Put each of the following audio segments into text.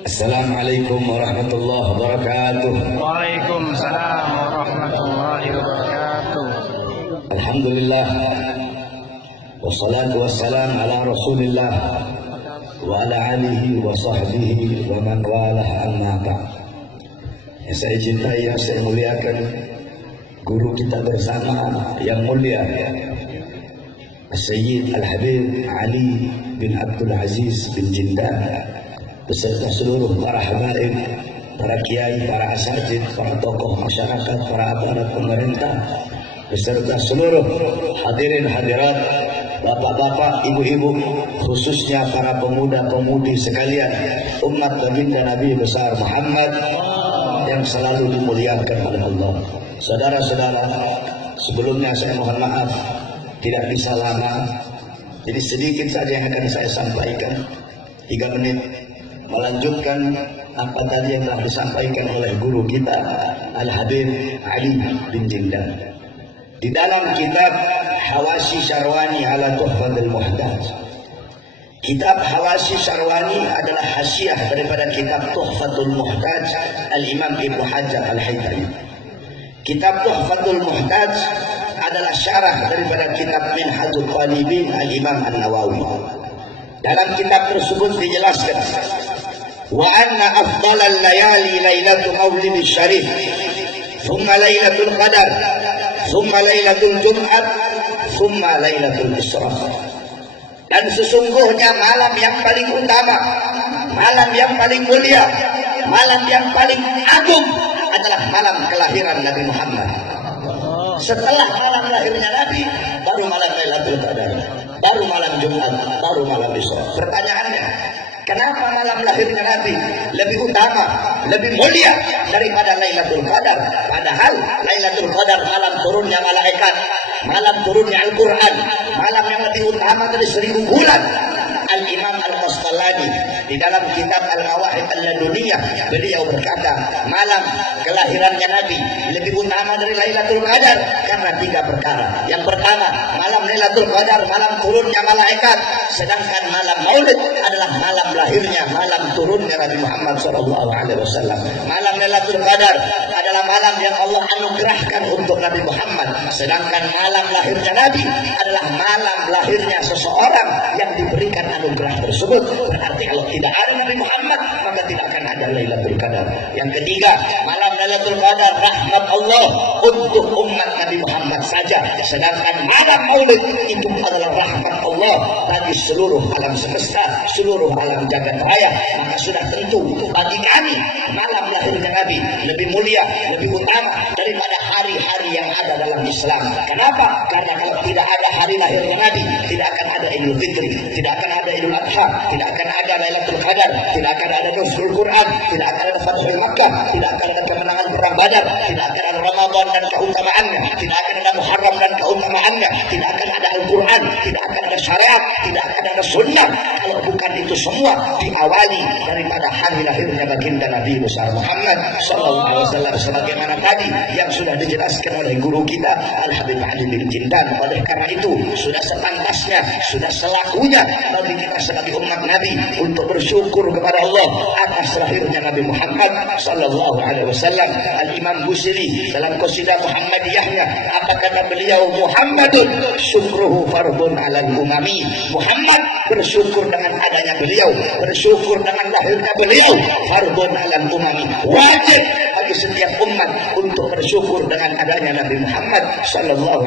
Assalamualaikum warahmatullahi wabarakatuh. Waalaikumsalam warahmatullahi wabarakatuh. Alhamdulillah, wassalatu wassalam ala rasulillah wa ala alihi wa sahbihi wa man walah, amma ba'd. Yang saya cintai, yang saya muliakan, guru kita bersama yang mulia Sayyid Al-Habib Ali bin Abdul Aziz bin Jindan, beserta seluruh para habaib, para kiai, para asatidz, para tokoh masyarakat, para aparat pemerintah, beserta seluruh hadirin hadirat, bapak-bapak, ibu-ibu, khususnya para pemuda-pemudi sekalian, umat baginda Nabi besar Muhammad yang selalu dimuliakan oleh Allah. Saudara-saudara, sebelumnya saya mohon maaf tidak bisa lama, jadi sedikit saja yang akan saya sampaikan, 3 menit, melanjutkan apa tadi yang telah disampaikan oleh guru kita Al-Habib Ali bin Jindan di dalam kitab Hawashi Syarwani ala Tuhfatul Muhtaj. Kitab Hawashi Syarwani adalah hasyiah daripada kitab Tuhfatul Muhtaj Al-Imam Ibnu Hajar Al-Haytami. Kitab Tuhfatul Muhtaj adalah syarah daripada kitab Minhajul Talibin Al-Imam An-Nawawi. Dalam kitab tersebut dijelaskan, wa anna afdalal layali lailatul maulid syarif, thumma lailatul qadar, thumma lailatul jum'ah, thumma lailatul isra. Dan sesungguhnya malam yang paling utama, malam yang paling mulia, malam yang paling agung adalah malam kelahiran Nabi Muhammad. Setelah malam lahirnya Nabi, baru malam Lailatul Qadar, baru malam Jumat, baru malam Isra. Pertanyaannya, kenapa malam lahirnya Nabi lebih utama, lebih mulia daripada Lailatul Qadar? Padahal Lailatul Qadar malam turunnya malaikat, malam turunnya Al-Quran, malam yang lebih utama dari 1000 bulan. Al-Imam Al-Qastalani di dalam kitab Al-Mawahib Al-Laduniyah, beliau berkata, malam kelahirannya Nabi lebih utama dari Lailatul Qadar karena 3 perkara. Yang pertama, malam Lailatul Qadar malam turunnya malaikat, sedangkan malam Maulid adalah malam lahirnya, malam turunnya Nabi Muhammad SAW. Malam Lailatul Qadar adalah malam yang Allah anugerahkan untuk Nabi Muhammad, sedangkan malam lahirnya Nabi adalah malam lahirnya seseorang yang diberikan anugerah tersebut. Berarti kalau tidak ada Nabi Muhammad, maka tidak akan ada Lailatul Qadar. Yang ketiga, malam Lailatul Qadar rahmat Allah untuk umat Nabi Muhammad saja, sedangkan malam Maulid itu adalah rahmat Allah bagi seluruh alam semesta, seluruh alam jagat raya. Maka sudah tentu bagi kami malam lahirnya Nabi lebih mulia, lebih utama daripada hari-hari yang ada dalam Islam. Kenapa? Karena kalau tidak ada hari lahirnya Nabi, tidak akan ada Idul Fitri, tidak akan ada Idul Adha, tidak akan ada Lailatul Qadar, tidak akan ada Nuzul Quran, tidak akan ada Fathul Makkah, tidak akan ada kemenangan perang Badar, tidak akan ada Ramadan dan keutamaannya, tidak akan ada Muharram dan keutamaannya, tidak akan ada Al-Quran, tidak akan ada syariat, tidak akan ada sunnah kalau bukan itu semua diawali daripada hari lahirnya baginda Nabi besar Muhammad SAW, sebagaimana tadi yang sudah dijelaskan oleh guru kita Al-Habib Ali bin Jindan. Oleh karena itu sudah sepantasnya, sudah selakunya bagi kita sebagai umat Nabi untuk bersyukur kepada Allah atas lahirnya Nabi Muhammad SAW. Al-Imam Busiri dalam qasidah Muhammadiyahnya, apa kata beliau? Muhammadun syukruhu fardun alal umami. Muhammad bersyukur dengan adanya beliau, bersyukur dengan lahirnya beliau, fardun alal umami, wajib bagi setiap umat untuk bersyukur dengan adanya Nabi Muhammad SAW.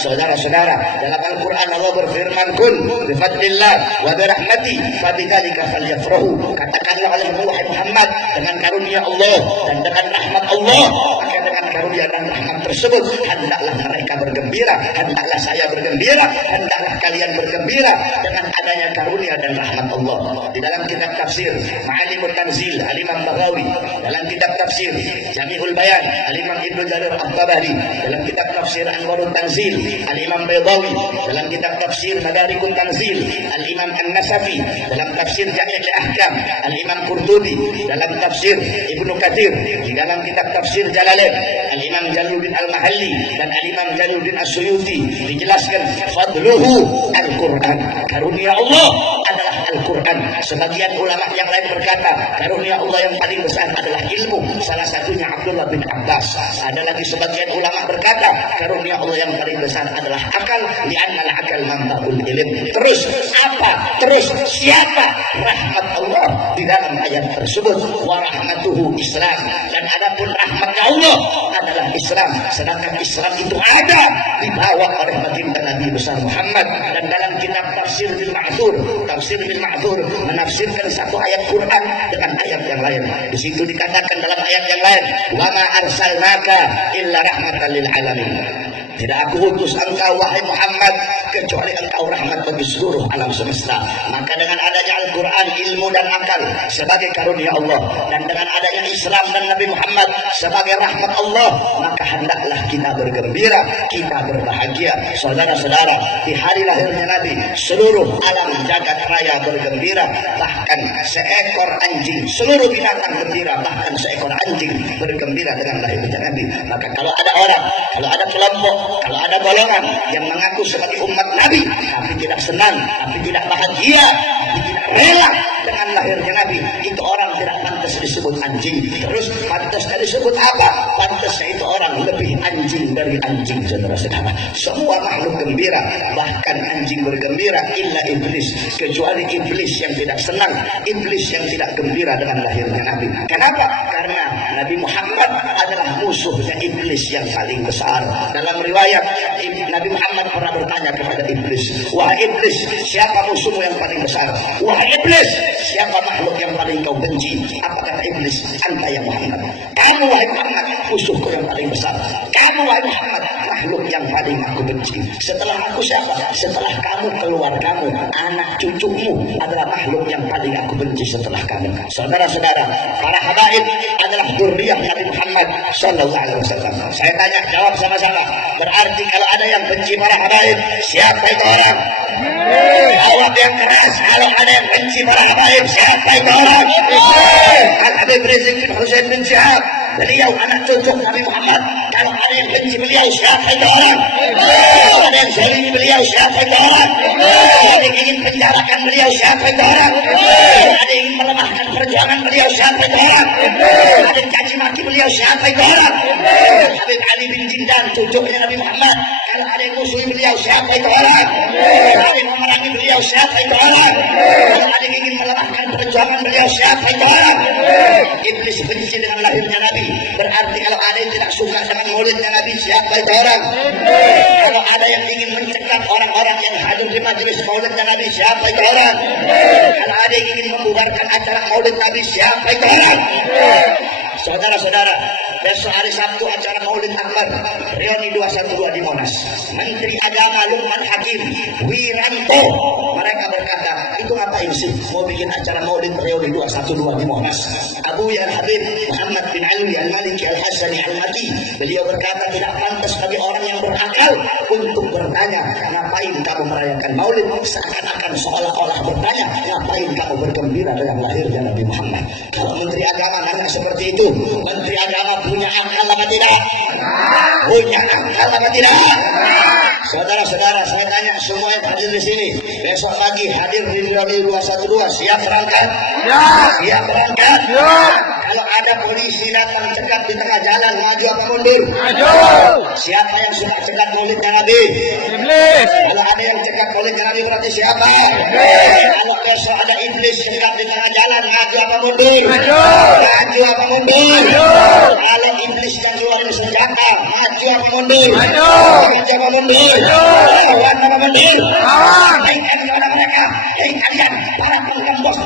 Saudara-saudara, dalam Al-Quran Allah berfirman, kun bifadlillah wa birahmati fabidzalika falyafrahu. Katakanlah oleh Muhammad, dengan karunia Allah dan dengan rahmat Allah, maka dengan karunia dan rahmat tersebut hendaklah mereka bergembira, hendaklah saya bergembira, hendaklah kalian bergembira dengan adanya karunia dan rahmat Allah. Di dalam kitab tafsir Ma'alimut Tanzil Al-Imam Baghawi, dalam kitab tafsir Jami'ul Bayan Al-Imam Ibnu Jarir At-Tabari, dalam kitab tafsir Anwarut Tanzil Al-Imam Baydawi, dalam kitab tafsir Madarikut Tanzil Al-Imam An-Nasafi, dalam tafsir Jami' Al-Ahkam Al-Imam Qurtubi, dalam tafsir Ibnu Katsir, di dalam kitab tafsir Jalalain Al-Imam Jaluddin Al-Mahalli dan Al-Imam Jaluddin As-Suyuti dijelaskan fadluhu Al-Quran. Karunia Allah adalah Al-Quran. Sebagian ulama yang lain berkata karunia Allah yang paling besar adalah ilmu, salah satunya Abdullah bin Abbas. Ada lagi sebagian ulama berkata karunia Allah yang paling besar adalah akal, li'annal akal manba'ul ilm. Terus apa? Terus siapa rahmat Allah di dalam ayat tersebut? Wa rahmatuhu Islam, dan adapun rahmat Allah adalah Islam. Sedangkan Islam itu ada dibawa oleh baginda Nabi besar Muhammad. Dan dalam kitab Tafsir bil Ma'thur, Tafsir bil Ma'thur menafsirkan satu ayat Quran dengan ayat yang lain. Di situ dikatakan dalam ayat yang lain, wa ma arsalnaka illa rahmatan lil alamin. Tidak aku utus engkau wahai Muhammad kecuali engkau rahmat bagi seluruh alam semesta. Maka dengan adanya Al-Quran, ilmu dan akal sebagai karunia Allah, dan dengan adanya Islam dan Nabi Muhammad sebagai rahmat Allah, maka hendaklah kita bergembira, kita berbahagia. Saudara-saudara, di hari lahirnya Nabi, seluruh alam jagat raya bergembira. Bahkan seekor anjing, seluruh binatang gembira, bahkan seekor anjing bergembira dengan lahirnya Nabi. Maka kalau ada orang, kalau ada kelompok, kalau ada golongan yang mengaku sebagai umat Nabi tapi tidak senang, tapi tidak bahagia, tapi tidak rela dengan lahirnya Nabi, itu orang tidak pantas disebut anjing. Terus pantasnya disebut apa? Pantasnya itu orang lebih anjing dari anjing, saudara-saudara. Semua makhluk gembira, bahkan anjing bergembira, illa iblis, kecuali iblis yang tidak senang, iblis yang tidak gembira dengan lahirnya Nabi. Kenapa? Karena Nabi Muhammad adalah musuhnya iblis yang paling besar. Dalam riwayat Nabi Muhammad pernah bertanya kepada iblis, wahai iblis, siapa musuhmu yang paling besar? Wahai iblis, siapa makhluk yang paling kau benci? Apa kata iblis? Anta ya Muhammad. Kamu wahai Muhammad, musuhku yang paling besar. Kamu wahai Muhammad, makhluk yang paling aku benci. Setelah aku siapa? Setelah kamu, keluargamu, anak cucumu adalah makhluk yang paling aku benci setelah kamu. Saudara-saudara, para habaib adalah dzurriyyah Nabi Muhammad sallallahu alaihi wasallam. Saya tanya, jawab sama-sama. Berarti kalau ada yang benci para habaib, siapa itu orang? Jawab yang keras. Kalau ada yang benci para habaib, siapa itu orang? Al-Habib Rizik bin Husain bin Syihab, beliau anak cucu Nabi Muhammad. Kalau ada yang benci beliau, siapa itu orang? Kalau ada yang zalimi beliau, siapa itu orang? Kalau ada yang ingin penjarakan beliau, siapa itu orang? Kalau ada yang ingin melemahkan perjuangan beliau, siapa itu orang? Kalau ada yang caci maki beliau, siapa itu orang? Habib Ali bin Jindan, cucunya Nabi Muhammad. Kalau ada yang musuhi beliau, siapa itu orang? Kalau ada yang memerangi beliau, siapa itu orang? Kalau ada yang ingin melemahkan perjuangan beliau, siapa itu orang? Iblis benci dengan lahirnya Nabi. Berarti kalau ada yang tidak suka dengan maulidnya Nabi, siapa itu orang? Kalau ada yang ingin mencegat orang-orang yang hadir di majelis maulidnya Nabi, siapa itu orang? Kalau ada yang ingin membubarkan acara maulid Nabi, siapa itu orang? Saudara-saudara, besok hari Sabtu acara Maulid Akbar reuni 212 di Monas. Menteri Agama Lukman Hakim Wiranto, mereka berkata, itu ngapain sih mau bikin acara Maulid reuni 212 di Monas? Abu Al Habib Muhammad bin Ali Al-Maliki Al-Hasani Al-Mati, beliau berkata tidak pantas bagi orang yang berakal untuk bertanya, ngapain kamu merayakan Maulid? Seakan-akan seolah-olah bertanya, ngapain kamu bergembira dengan lahirnya Nabi Muhammad? Kalau Menteri Agama nanya seperti itu, Menteri Agama punya akal apa tidak? Punya akal apa tidak? Saudara-saudara, saya tanya semua yang hadir di sini, besok pagi hadir di reuni 212, siap berangkat? Ya. Siap berangkat? Ya. Kalau ada polisi datang cegat di tengah jalan, maju apa mundur? Maju. Siapa yang suka cegat maulidnya Nabi? Iblis. Kalau ada yang cegat maulidnya Nabi berarti siapa? Iblis. Kalau besok ada iblis cegat di tengah jalan, maju apa mundur? Maju. Maju apa mundur? Maju. Kalau iblis dan keluarga senjata, maju apa mundur? Maju. Maju apa mundur? Maju. Lawan apa mundur? Lawan. Hei kepada mereka, hei kalian para penggembos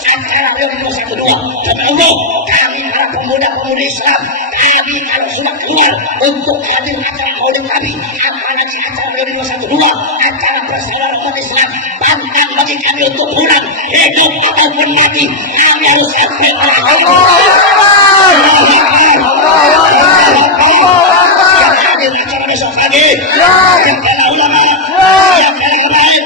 acara reuni 212. Demi Allah, kami para pemuda-pemudi Islam, kami kalau sudah keluar untuk hadir acara maulid Nabi, apalagi acara reuni 212, acara persaudaraan umat Islam, pantang bagi kami untuk pulang hidup ataupun mati, kami harus sampai pada yang hadir acara besok pagi, yang kena ulama, yang kena habaib,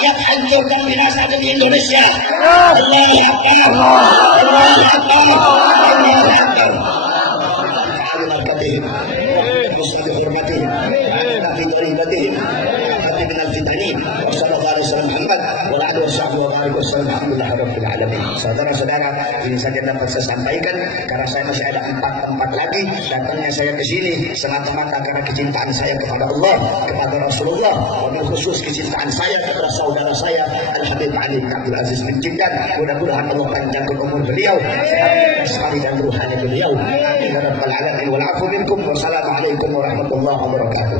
yang hancur dan binasa demi Indonesia. Allahu Akbar, Allahu Akbar, Allahu Akbar. Ta'ala barakatihim, muslim bihurmatihim, nafi daribatihim, nafi minal fitani, wa sallallahu alaihi wasallam Muhammad, wa ala alihi wa sahbihi wa barik Saudara-saudara, ini saja dapat saya sampaikan karena saya masih ada 4 tempat lagi. Datangnya saya ke sini semata-mata karena kecintaan saya kepada Allah, kepada Rasulullah, wabil khusus kecintaan saya kepada saudara saya Al Habib Ali bin Abdul Aziz bin Jindan. Mudah-mudahan Allah panjangkan umur beliau, sehat sekali dan ruhani beliau. Amin ya rabbal alamin wal afu minkum. Wassalamualaikum warahmatullahi wabarakatuh.